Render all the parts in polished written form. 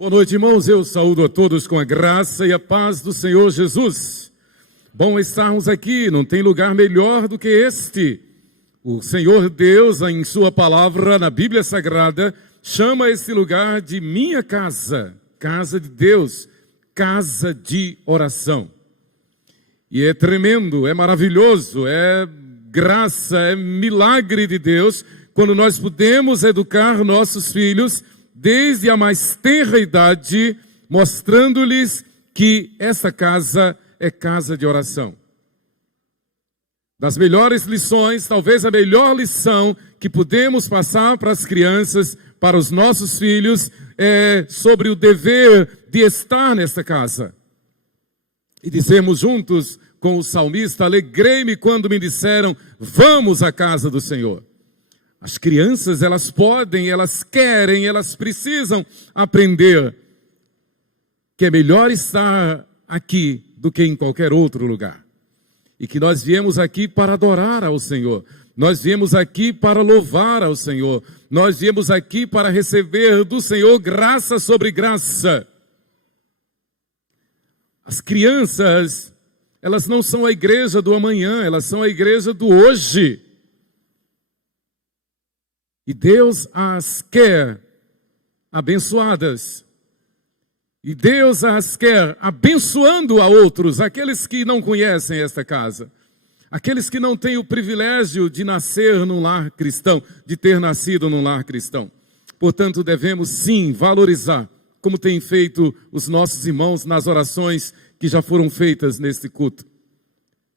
Boa noite, irmãos. Eu saúdo a todos com a graça e a paz do Senhor Jesus. Bom estarmos aqui, não tem lugar melhor do que este. O Senhor Deus, em sua palavra, na Bíblia Sagrada, chama esse lugar de minha casa, casa de Deus, casa de oração. E é tremendo, é maravilhoso, é graça, é milagre de Deus, quando nós podemos educar nossos filhos desde a mais tenra idade, mostrando-lhes que essa casa é casa de oração. Das melhores lições, talvez a melhor lição que podemos passar para as crianças, para os nossos filhos, é sobre o dever de estar nesta casa. E dizemos juntos com o salmista: alegrei-me quando me disseram, vamos à casa do Senhor. As crianças, elas podem, elas querem, elas precisam aprender que é melhor estar aqui do que em qualquer outro lugar. E que nós viemos aqui para adorar ao Senhor. Nós viemos aqui para louvar ao Senhor. Nós viemos aqui para receber do Senhor graça sobre graça. As crianças, elas não são a igreja do amanhã, elas são a igreja do hoje. E Deus as quer abençoadas. E Deus as quer abençoando a outros, aqueles que não conhecem esta casa. Aqueles que não têm o privilégio de nascer num lar cristão, de ter nascido num lar cristão. Portanto, devemos sim valorizar, como têm feito os nossos irmãos nas orações que já foram feitas neste culto.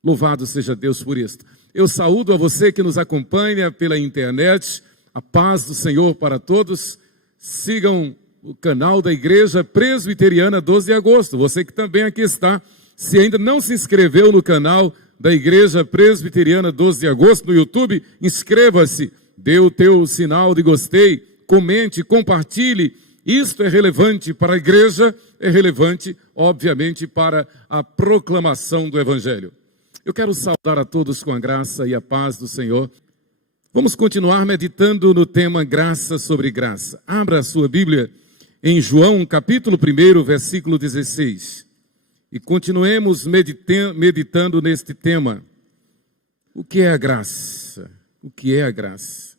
Louvado seja Deus por isto. Eu saúdo a você que nos acompanha pela internet. A paz do Senhor para todos. Sigam o canal da Igreja Presbiteriana 12 de Agosto. Você que também aqui está, se ainda não se inscreveu no canal da Igreja Presbiteriana 12 de Agosto no YouTube, inscreva-se, dê o teu sinal de gostei, comente, compartilhe. Isto é relevante para a igreja, é relevante, obviamente, para a proclamação do Evangelho. Eu quero saudar a todos com a graça e a paz do Senhor. Vamos continuar meditando no tema graça sobre graça. Abra a sua Bíblia em João, capítulo 1, versículo 16. E continuemos meditando neste tema. O que é a graça? O que é a graça?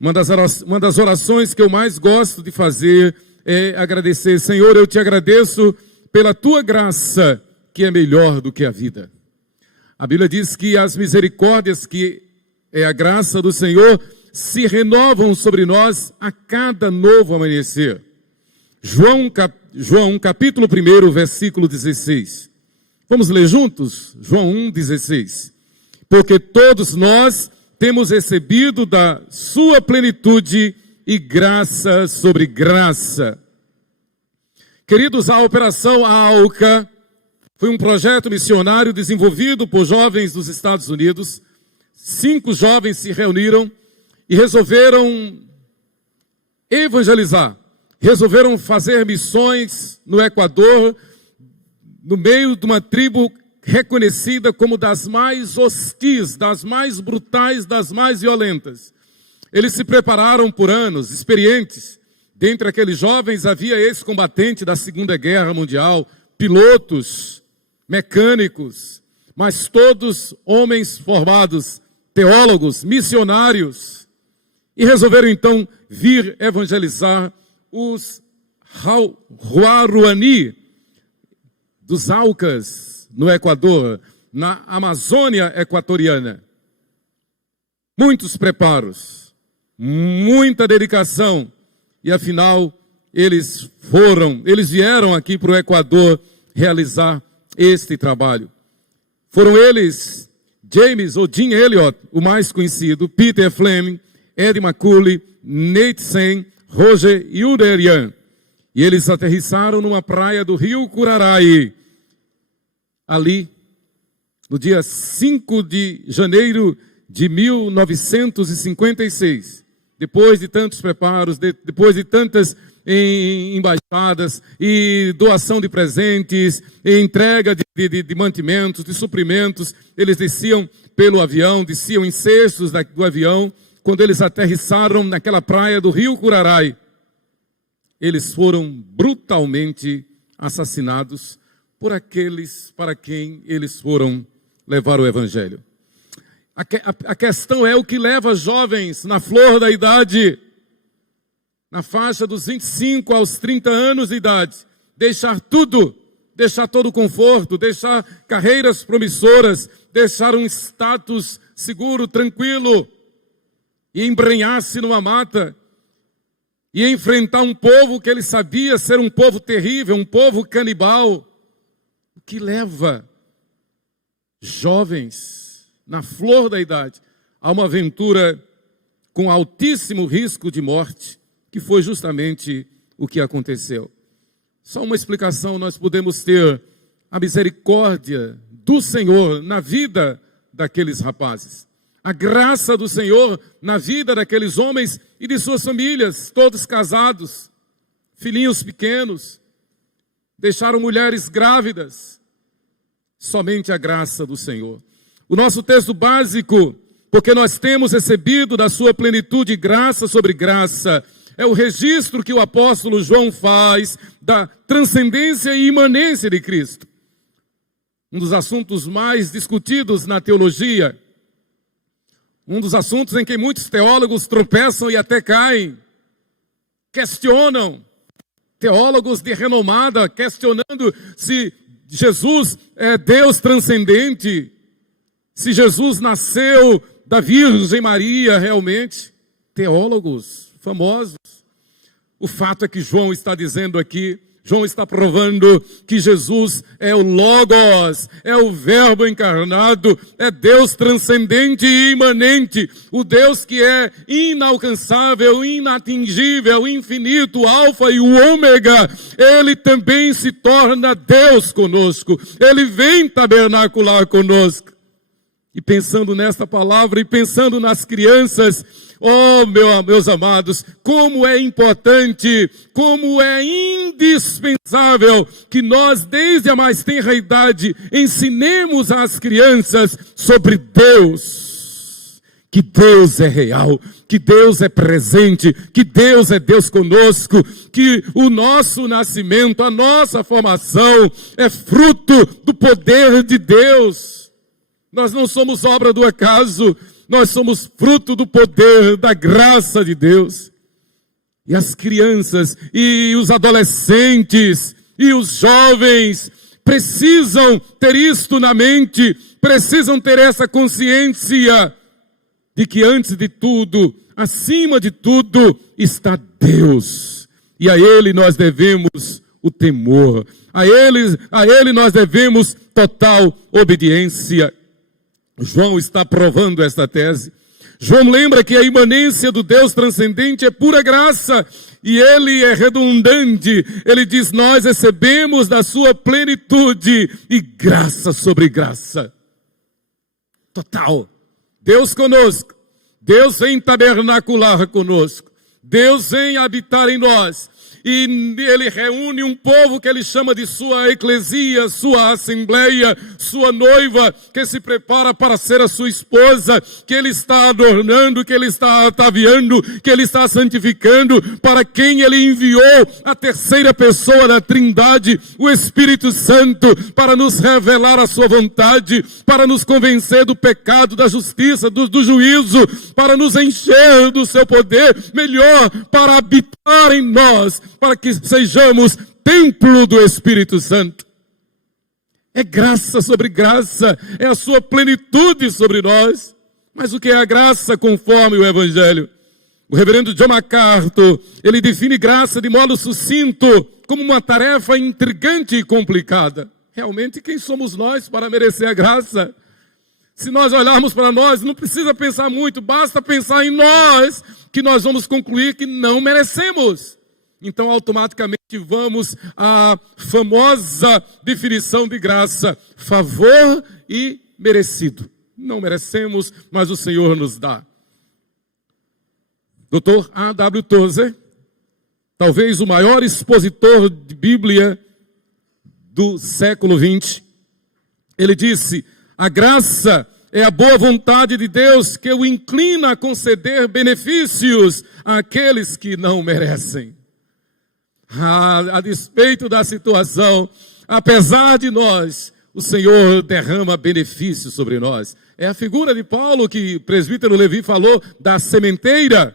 Uma das orações que eu mais gosto de fazer é agradecer. Senhor, eu te agradeço pela tua graça, que é melhor do que a vida. A Bíblia diz que as misericórdias que é a graça do Senhor, se renovam sobre nós a cada novo amanhecer. João capítulo 1, versículo 16. Vamos ler juntos? João 1,16. Porque todos nós temos recebido da sua plenitude e graça sobre graça. Queridos, a Operação ALCA foi um projeto missionário desenvolvido por jovens dos Estados Unidos. 5 jovens se reuniram e resolveram evangelizar, resolveram fazer missões no Equador, no meio de uma tribo reconhecida como das mais hostis, das mais brutais, das mais violentas. Eles se prepararam por anos, experientes. Dentre aqueles jovens havia ex-combatente da Segunda Guerra Mundial, pilotos, mecânicos, mas todos homens formados, teólogos, missionários, e resolveram então vir evangelizar os Huaruani, dos Aucas, no Equador, na Amazônia equatoriana. Muitos preparos, muita dedicação, e afinal eles vieram aqui para o Equador realizar este trabalho. Foram eles, James ou Jim Elliot, o mais conhecido, Peter Fleming, Ed McCully, Nate Sen, Roger Yuderian. E eles aterrissaram numa praia do Rio Curaray, ali, no dia 5 de janeiro de 1956. Depois de tantos preparos, depois de tantas embaixadas e doação de presentes, e entrega de mantimentos, de suprimentos, eles desciam pelo avião, desciam em cestos do avião, quando eles aterrissaram naquela praia do Rio Curaray. eles foram brutalmente assassinados por aqueles para quem eles foram levar o evangelho. A questão é o que leva jovens na flor da idade, na faixa dos 25 aos 30 anos de idade, deixar tudo, deixar todo o conforto, deixar carreiras promissoras, deixar um status seguro, tranquilo, e embrenhar-se numa mata, e enfrentar um povo que ele sabia ser um povo terrível, um povo canibal. O que leva jovens na flor da idade a uma aventura com altíssimo risco de morte, que foi justamente o que aconteceu. Só uma explicação nós podemos ter: a misericórdia do Senhor na vida daqueles rapazes, a graça do Senhor na vida daqueles homens e de suas famílias, todos casados, filhinhos pequenos, deixaram mulheres grávidas. Somente a graça do Senhor. O nosso texto básico, porque nós temos recebido da sua plenitude graça sobre graça, é o registro que o apóstolo João faz da transcendência e imanência de Cristo. Um dos assuntos mais discutidos na teologia, um dos assuntos em que muitos teólogos tropeçam e até caem, questionam, teólogos de renomada, questionando se Jesus é Deus transcendente, se Jesus nasceu da Virgem Maria realmente. Teólogos famosos. O fato é que João está dizendo aqui, João está provando que Jesus é o Logos, é o Verbo encarnado, é Deus transcendente e imanente, o Deus que é inalcançável, inatingível, infinito, o Alfa e o Ômega. Ele também se torna Deus conosco, ele vem tabernacular conosco. E pensando nesta palavra e pensando nas crianças, oh, meus amados, como é importante, como é indispensável que nós, desde a mais tenra idade, ensinemos às crianças sobre Deus. Que Deus é real, que Deus é presente, que Deus é Deus conosco, que o nosso nascimento, a nossa formação é fruto do poder de Deus. Nós não somos obra do acaso, nós somos fruto do poder, da graça de Deus. E as crianças, e os adolescentes, e os jovens precisam ter isto na mente, precisam ter essa consciência de que antes de tudo, acima de tudo, está Deus. E a Ele nós devemos o temor, a Ele nós devemos total obediência. João está provando esta tese. João lembra que a imanência do Deus transcendente é pura graça, e ele é redundante. Ele diz: nós recebemos da sua plenitude, e graça sobre graça. Total. Deus conosco, Deus vem tabernacular conosco, Deus vem habitar em nós. E ele reúne um povo que ele chama de sua eclesia, sua assembleia, sua noiva, que se prepara para ser a sua esposa, que ele está adornando, que ele está ataviando, que ele está santificando, para quem ele enviou a terceira pessoa da Trindade, o Espírito Santo, para nos revelar a sua vontade, para nos convencer do pecado, da justiça, do juízo, para nos encher do seu poder, melhor, para habitar em nós, para que sejamos templo do Espírito Santo. É graça sobre graça, é a sua plenitude sobre nós. Mas o que é a graça conforme o Evangelho? O reverendo John MacArthur, ele define graça de modo sucinto, como uma tarefa intrigante e complicada. Realmente, quem somos nós para merecer a graça? Se nós olharmos para nós, não precisa pensar muito, basta pensar em nós, que nós vamos concluir que não merecemos. Então, automaticamente, vamos à famosa definição de graça: favor e merecido. Não merecemos, mas o Senhor nos dá. Dr. A.W. Tozer, talvez o maior expositor de Bíblia do século XX, ele disse: a graça é a boa vontade de Deus que o inclina a conceder benefícios àqueles que não merecem. A despeito da situação, apesar de nós, o Senhor derrama benefícios sobre nós. É a figura de Paulo que o presbítero Levi falou da sementeira.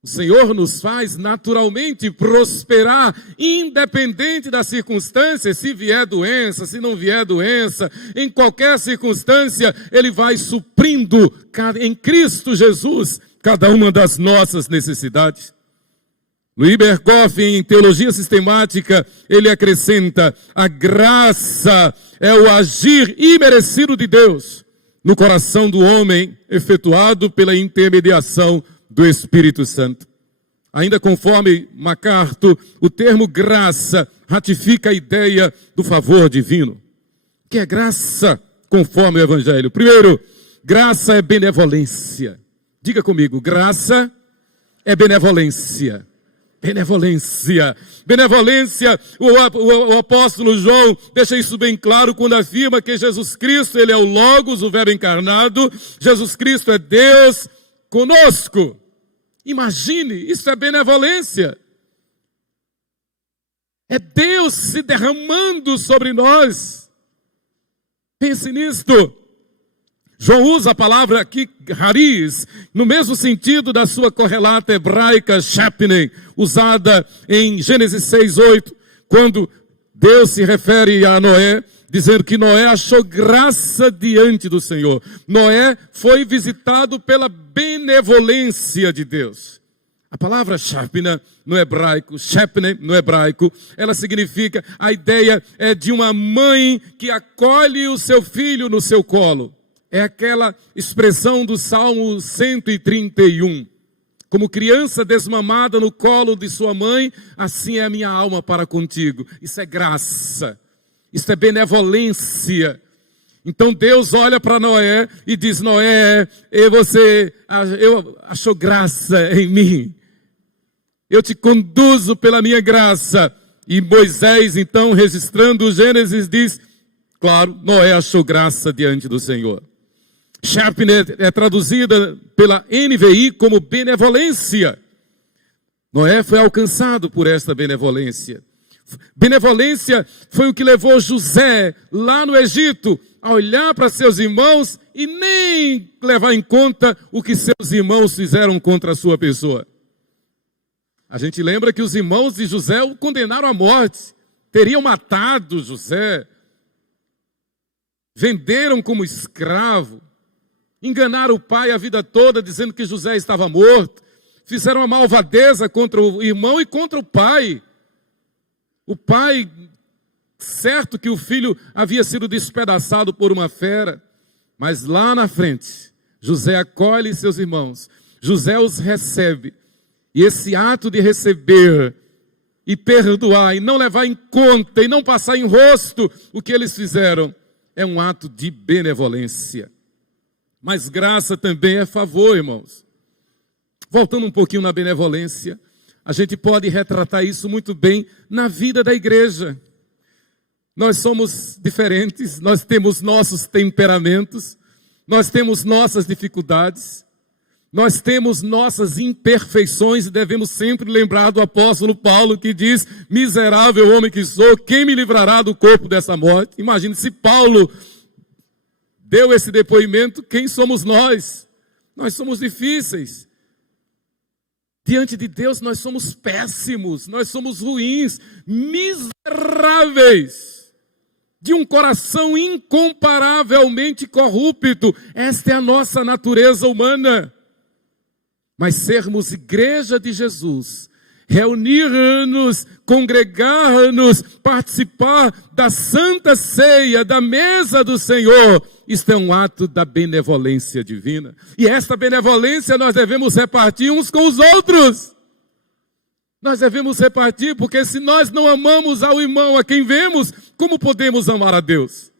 O Senhor nos faz naturalmente prosperar, independente das circunstâncias, se vier doença, se não vier doença, em qualquer circunstância, Ele vai suprindo em Cristo Jesus cada uma das nossas necessidades. Louis Berkhoff, em Teologia Sistemática, ele acrescenta: a graça é o agir imerecido de Deus no coração do homem, efetuado pela intermediação do Espírito Santo. Ainda conforme MacArthur, o termo graça ratifica a ideia do favor divino. O que é graça conforme o Evangelho? Primeiro, graça é benevolência. Diga comigo, graça é benevolência. Benevolência. Benevolência, o apóstolo João deixa isso bem claro quando afirma que Jesus Cristo, Ele é o Logos, o Verbo encarnado. Jesus Cristo é Deus conosco. Imagine, isso é benevolência. É Deus se derramando sobre nós. Pense nisto. João usa a palavra aqui, hariz, no mesmo sentido da sua correlata hebraica, shapnei, usada em Gênesis 6:8, quando Deus se refere a Noé, dizendo que Noé achou graça diante do Senhor. Noé foi visitado pela benevolência de Deus. A palavra shapna no hebraico, shapnei no hebraico, ela significa, a ideia é de uma mãe que acolhe o seu filho no seu colo. É aquela expressão do Salmo 131. Como criança desmamada no colo de sua mãe, assim é a minha alma para contigo. Isso é graça. Isso é benevolência. Então Deus olha para Noé e diz: Noé, eu achou graça em mim. Eu te conduzo pela minha graça. E Moisés, então, registrando o Gênesis, diz: claro, Noé achou graça diante do Senhor. Shapnei é traduzida pela NVI como benevolência. Noé foi alcançado por esta benevolência. Benevolência foi o que levou José lá no Egito a olhar para seus irmãos e nem levar em conta o que seus irmãos fizeram contra a sua pessoa. A gente lembra que os irmãos de José o condenaram à morte, teriam matado José, venderam como escravo. Enganaram o pai a vida toda, dizendo que José estava morto. Fizeram uma malvadeza contra o irmão e contra o pai. O pai, certo que o filho havia sido despedaçado por uma fera. Mas lá na frente, José acolhe seus irmãos. José os recebe. E esse ato de receber e perdoar, e não levar em conta, e não passar em rosto o que eles fizeram, é um ato de benevolência. Mas graça também é favor, irmãos. Voltando um pouquinho na benevolência, a gente pode retratar isso muito bem na vida da igreja. Nós somos diferentes, nós temos nossos temperamentos, nós temos nossas dificuldades, nós temos nossas imperfeições e devemos sempre lembrar do apóstolo Paulo que diz: miserável homem que sou, quem me livrará do corpo dessa morte? Imagine se Paulo deu esse depoimento, quem somos nós? Nós somos difíceis. Diante de Deus nós somos péssimos, nós somos ruins, miseráveis, de um coração incomparavelmente corrupto. Esta é a nossa natureza humana. Mas sermos igreja de Jesus, reunir-nos, congregar-nos, participar da Santa Ceia, da mesa do Senhor, isto é um ato da benevolência divina. E esta benevolência nós devemos repartir uns com os outros. Nós devemos repartir, porque se nós não amamos ao irmão a quem vemos, como podemos amar a Deus?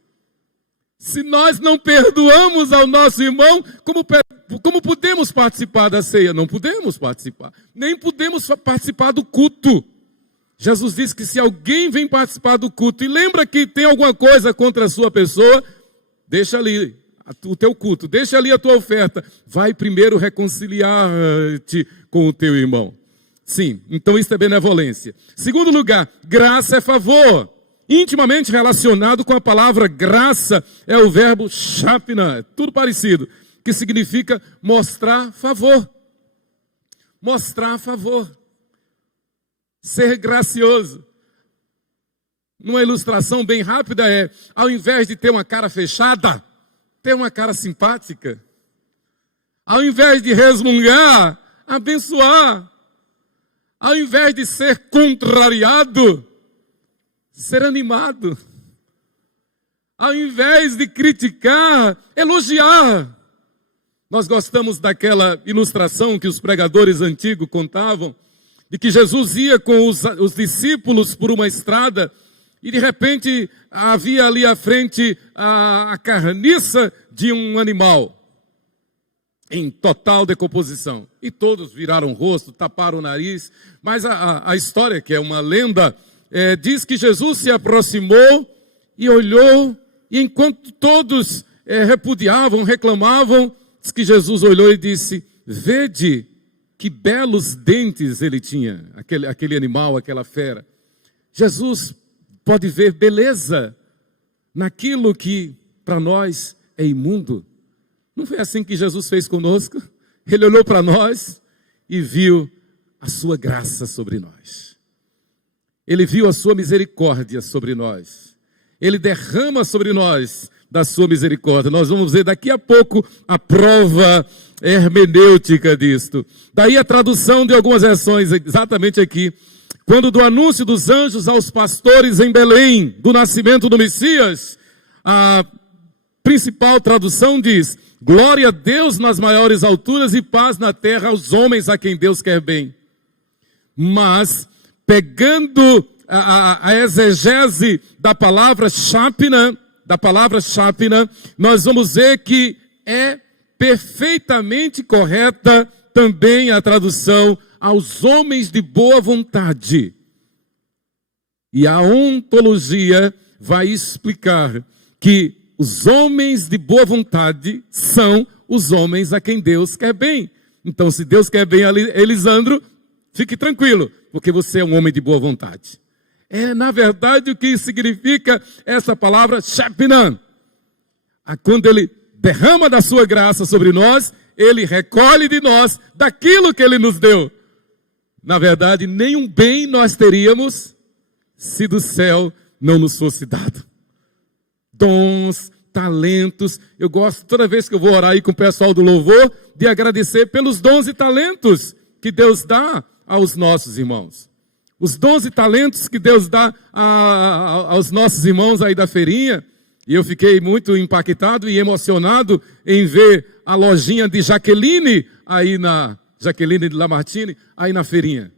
Se nós não perdoamos ao nosso irmão, como podemos participar da ceia? Não podemos participar. Nem podemos participar do culto. Jesus disse que se alguém vem participar do culto e lembra que tem alguma coisa contra a sua pessoa, deixa ali o teu culto, deixa ali a tua oferta. Vai primeiro reconciliar-te com o teu irmão. Sim, então isso é benevolência. Segundo lugar, graça é favor. Intimamente relacionado com a palavra graça é o verbo chapna, tudo parecido, que significa mostrar favor. Mostrar favor. Ser gracioso. Numa ilustração bem rápida ao invés de ter uma cara fechada, ter uma cara simpática. Ao invés de resmungar, abençoar. Ao invés de ser contrariado, ser animado. Ao invés de criticar, elogiar. Nós gostamos daquela ilustração que os pregadores antigos contavam, de que Jesus ia com os discípulos por uma estrada e de repente havia ali à frente a carniça de um animal em total decomposição. E todos viraram o rosto, taparam o nariz, mas a história, que é uma lenda, diz que Jesus se aproximou e olhou, e enquanto todos repudiavam, reclamavam, diz que Jesus olhou e disse: vede que belos dentes ele tinha, aquele animal, aquela fera. Jesus pode ver beleza naquilo que para nós é imundo. Não foi assim que Jesus fez conosco? Ele olhou para nós e viu a sua graça sobre nós. Ele viu a sua misericórdia sobre nós. Ele derrama sobre nós da sua misericórdia. Nós vamos ver daqui a pouco a prova hermenêutica disto. Daí a tradução de algumas versões, exatamente aqui. Quando do anúncio dos anjos aos pastores em Belém, do nascimento do Messias, a principal tradução diz: glória a Deus nas maiores alturas e paz na terra aos homens a quem Deus quer bem. Mas, pegando a exegese da palavra chapna, nós vamos ver que é perfeitamente correta também a tradução aos homens de boa vontade. E a ontologia vai explicar que os homens de boa vontade são os homens a quem Deus quer bem. Então, se Deus quer bem a Elisandro, fique tranquilo, porque você é um homem de boa vontade. É, na verdade, o que significa essa palavra chapna. Quando ele derrama da sua graça sobre nós, ele recolhe de nós daquilo que ele nos deu. Na verdade, nenhum bem nós teríamos se do céu não nos fosse dado. Dons, talentos. Eu gosto, toda vez que eu vou orar aí com o pessoal do louvor, de agradecer pelos dons e talentos que Deus dá aos nossos irmãos. Os dons e talentos que Deus dá aos nossos irmãos aí da feirinha. E eu fiquei muito impactado e emocionado em ver a lojinha de Jaqueline Jaqueline de Lamartine, aí na feirinha.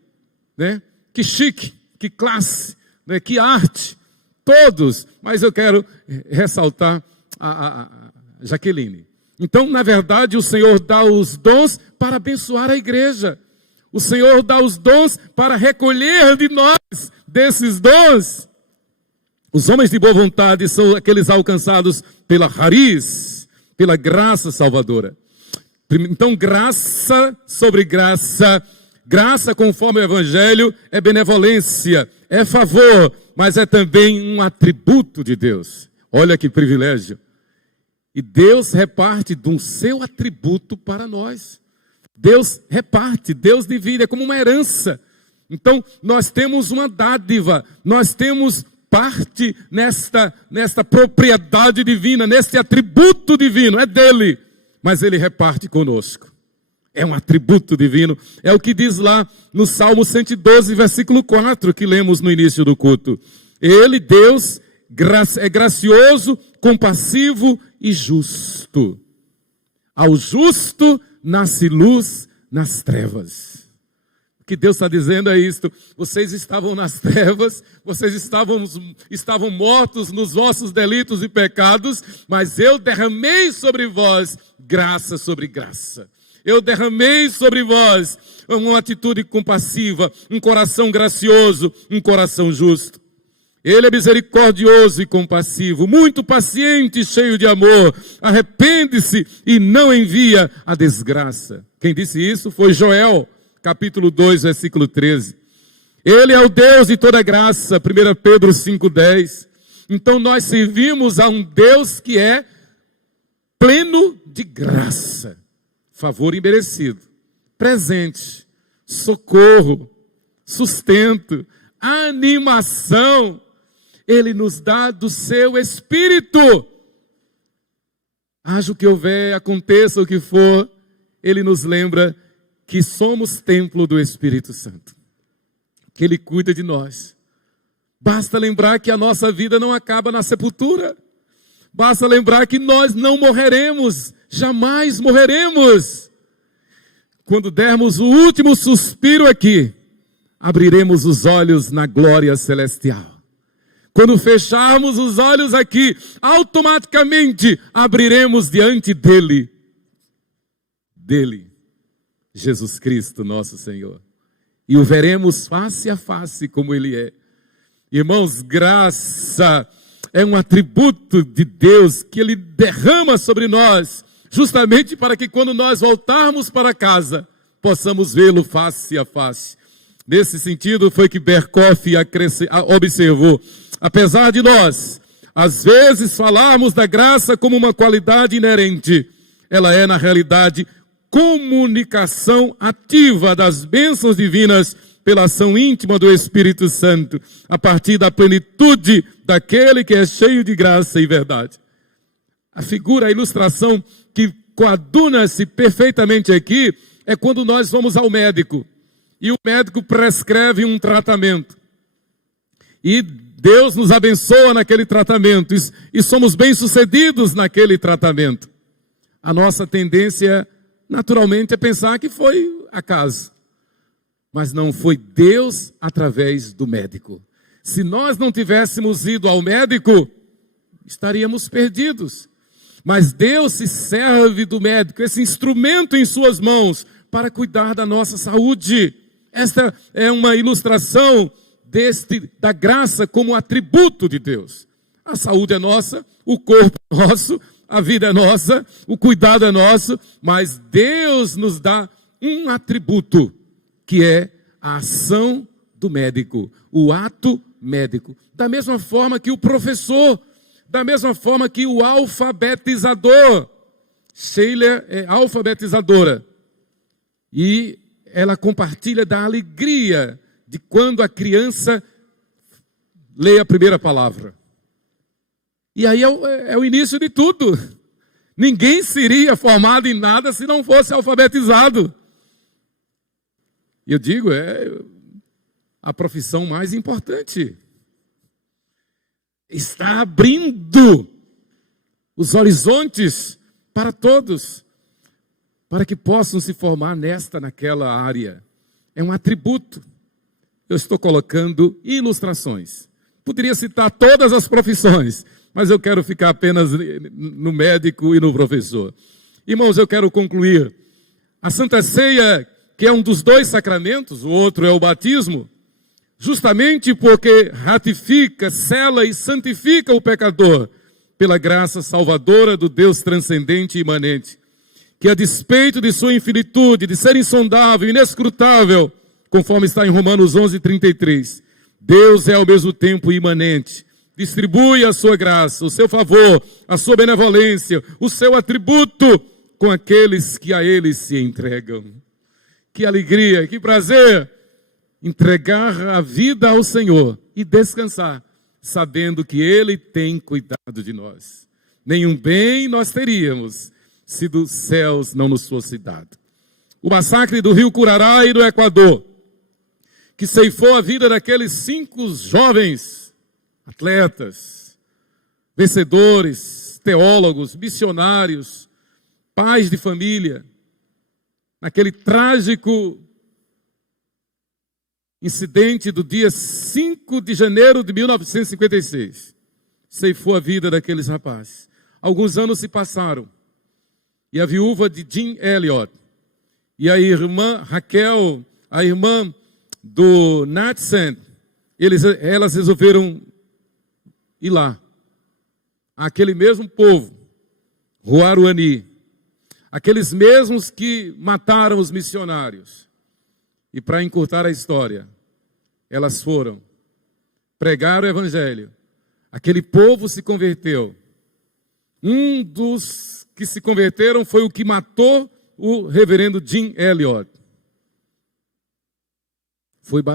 Né? Que chique, que classe, né? Que arte. Todos, mas eu quero ressaltar a Jaqueline. Então, na verdade, o Senhor dá os dons para abençoar a igreja. O Senhor dá os dons para recolher de nós desses dons. Os homens de boa vontade são aqueles alcançados pela raiz, pela graça salvadora. Então, graça sobre graça. Graça, conforme o Evangelho, é benevolência, é favor, mas é também um atributo de Deus. Olha que privilégio. E Deus reparte de um seu atributo para nós. Deus reparte, Deus divide, é como uma herança. Então, nós temos uma dádiva, nós temos parte nesta propriedade divina, neste atributo divino, é dele, mas ele reparte conosco. É um atributo divino, é o que diz lá no Salmo 112, versículo 4, que lemos no início do culto. Ele, Deus, é gracioso, compassivo e justo. Ao justo nasce luz nas trevas. O que Deus está dizendo é isto: vocês estavam nas trevas, vocês estavam mortos nos vossos delitos e pecados, mas eu derramei sobre vós graça sobre graça. Eu derramei sobre vós uma atitude compassiva, um coração gracioso, um coração justo. Ele é misericordioso e compassivo, muito paciente e cheio de amor. Arrepende-se e não envia a desgraça. Quem disse isso foi Joel, capítulo 2, versículo 13. Ele é o Deus de toda graça, 1 Pedro 5,10. Então nós servimos a um Deus que é pleno de graça, favor imerecido, presente, socorro, sustento, animação. Ele nos dá do seu Espírito. Haja o que houver, aconteça o que for, Ele nos lembra que somos templo do Espírito Santo, que Ele cuida de nós. Basta lembrar que a nossa vida não acaba na sepultura. Basta lembrar que nós não morreremos, jamais morreremos. Quando dermos o último suspiro aqui, abriremos os olhos na glória celestial. Quando fecharmos os olhos aqui, automaticamente abriremos diante dele, Jesus Cristo, nosso Senhor. E o veremos face a face como Ele é. Irmãos, graça é um atributo de Deus que Ele derrama sobre nós, justamente para que quando nós voltarmos para casa, possamos vê-lo face a face. Nesse sentido foi que Berkhoff observou: apesar de nós, às vezes, falarmos da graça como uma qualidade inerente, ela é, na realidade, comunicação ativa das bênçãos divinas pela ação íntima do Espírito Santo, a partir da plenitude daquele que é cheio de graça e verdade. A figura, a ilustração que coaduna-se perfeitamente aqui é quando nós vamos ao médico e o médico prescreve um tratamento. E Deus nos abençoa naquele tratamento e somos bem-sucedidos naquele tratamento. A nossa tendência, naturalmente, é pensar que foi acaso. Mas não, foi Deus através do médico. Se nós não tivéssemos ido ao médico, estaríamos perdidos. Mas Deus se serve do médico, esse instrumento em suas mãos, para cuidar da nossa saúde. Esta é uma ilustração da graça como atributo de Deus. A saúde é nossa, o corpo é nosso, a vida é nossa, o cuidado é nosso, mas Deus nos dá um atributo, que é a ação do médico, o ato médico. Da mesma forma que o professor, da mesma forma que o alfabetizador. Sheila é alfabetizadora e ela compartilha da alegria de quando a criança lê a primeira palavra. E aí é o início de tudo. Ninguém seria formado em nada se não fosse alfabetizado. E eu digo, é a profissão mais importante. Está abrindo os horizontes para todos, para que possam se formar naquela área. É um atributo. Eu estou colocando ilustrações. Poderia citar todas as profissões, mas eu quero ficar apenas no médico e no professor. Irmãos, eu quero concluir. A Santa Ceia, que é um dos dois sacramentos, o outro é o batismo, justamente porque ratifica, sela e santifica o pecador pela graça salvadora do Deus transcendente e imanente, que a despeito de sua infinitude, de ser insondável, inescrutável, conforme está em Romanos 11:33, Deus é ao mesmo tempo imanente, distribui a sua graça, o seu favor, a sua benevolência, o seu atributo com aqueles que a Ele se entregam. Que alegria, que prazer entregar a vida ao Senhor e descansar, sabendo que Ele tem cuidado de nós. Nenhum bem nós teríamos se dos céus não nos fosse dado. O massacre do rio Curaray, no Equador, que ceifou a vida daqueles 5 jovens atletas, vencedores, teólogos, missionários, pais de família, naquele trágico incidente do dia 5 de janeiro de 1956, ceifou a vida daqueles rapazes. Alguns anos se passaram, e a viúva de Jim Elliot, e a irmã Raquel, a irmã do Natsen, elas resolveram ir lá, aquele mesmo povo, Ruaruani, aqueles mesmos que mataram os missionários. E para encurtar a história, elas foram, pregaram o evangelho. Aquele povo se converteu. Um dos que se converteram foi o que matou o reverendo Jim Elliot.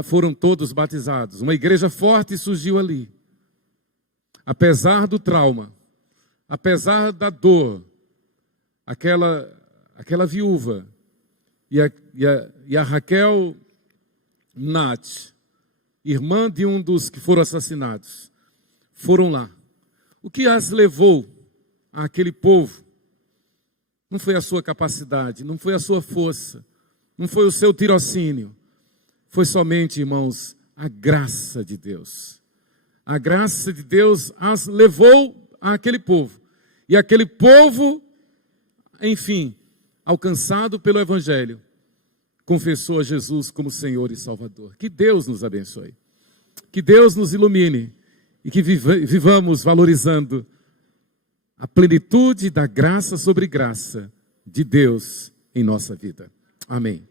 Foram todos batizados. Uma igreja forte surgiu ali. Apesar do trauma, apesar da dor, aquela viúva e a Raquel Nath, irmã de um dos que foram assassinados, foram lá. O que as levou àquele povo não foi a sua capacidade, não foi a sua força, não foi o seu tirocínio, foi somente, irmãos, a graça de Deus. A graça de Deus as levou àquele povo. E aquele povo, enfim, alcançado pelo Evangelho, confessou a Jesus como Senhor e Salvador. Que Deus nos abençoe. Que Deus nos ilumine. E que vivamos valorizando a plenitude da graça sobre graça de Deus em nossa vida. Amém.